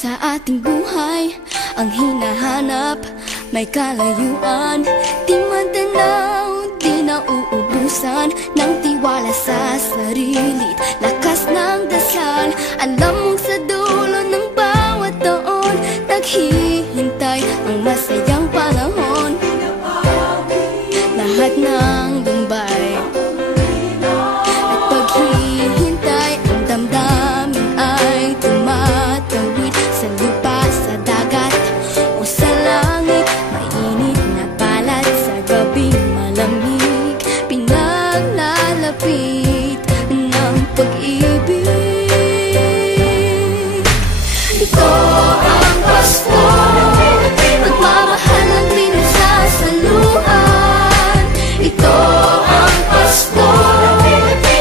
sa ating buhay ang hinahanap, may kalayuan. Di matanaw, di nauubusan ng tiwala sa sarili't lakas ng dasal. Alam mong sa dulo ng bawat taon naghihintay ang masayang panahon. Lahat ng lumbay at paghihintay, ang damdamin ay tumatawid sa lupa, sa dagat o sa langit. Mainit na palad sa gabing malamig, pinaglalapit ng pag-ibig. Ito ang Pasko, pagmamahal ng pinagsasaluhan. Ito ang Pasko,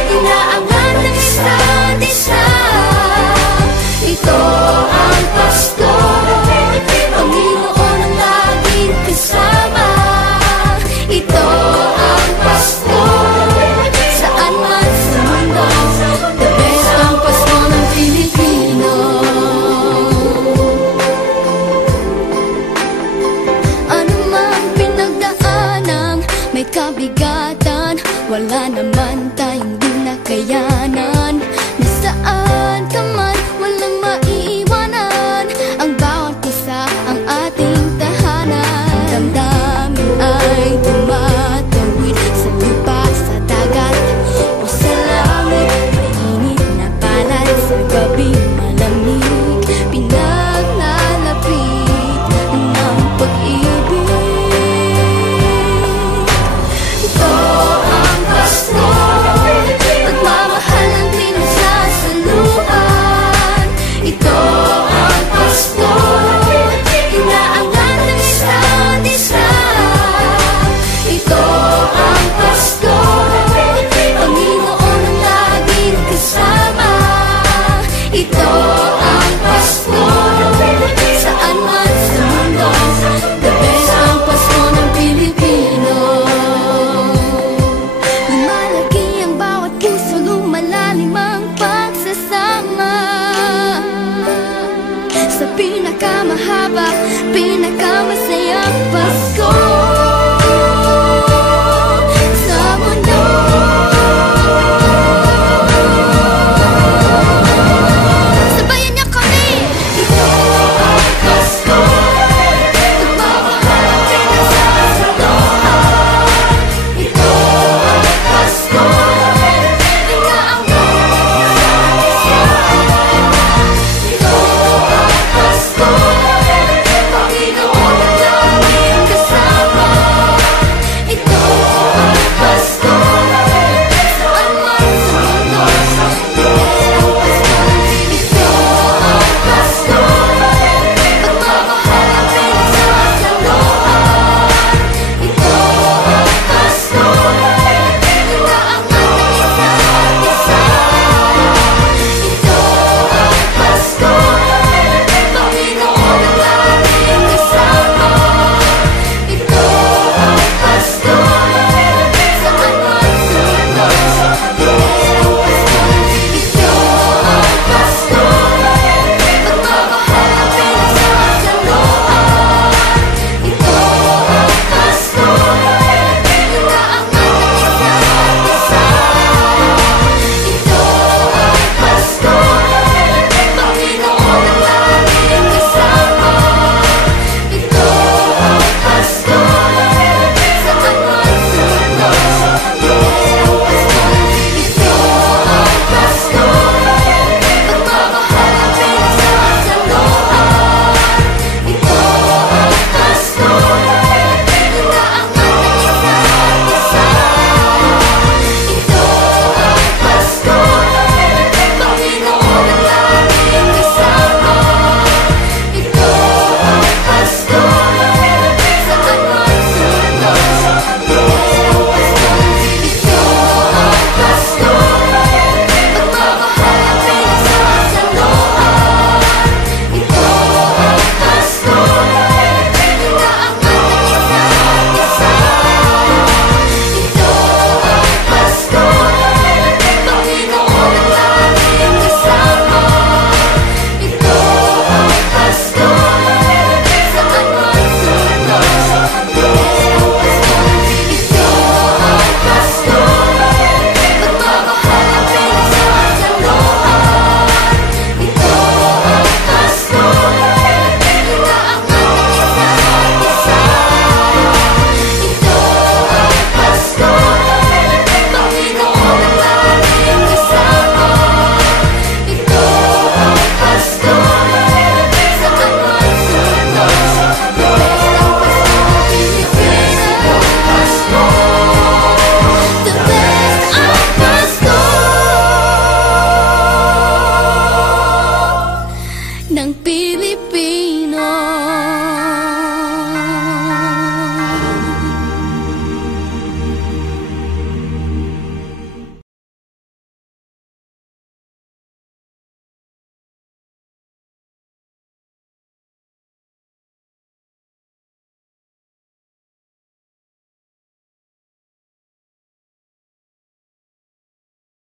inaangan ng isa't isa. Ito ang Pasko, Panginoon ang laging kasama. Ito ang Pasko, saan man sa mundo, the best ang Pasko ng Pilipino. Ano mang pinagdaanang may kabigatan, wala naman tayong di nakayanan. Nasaan ka man, walang maiiwanan, ang bawat isa ang ating tahanan. Damdamin ay tumatawid sa lupa, sa dagat o sa langit. Mainit na palad sa gabing malamig, pinaglalapit ng pag-ibig. Ito ang Pasko, pagmamahal ng pinagsasaluhan. Ito ang Pasko, inaangan ng isa't isa. Ito ang Pasko, Panginoon ang laging kasama. Ito ang Pasko, saan man sa mundo, the best ang Pasko ng Pilipino. Lumalaki ang bawat puso, lumalalim ang pagsasama sa pinakamahaba, pinakamasayang Pasko.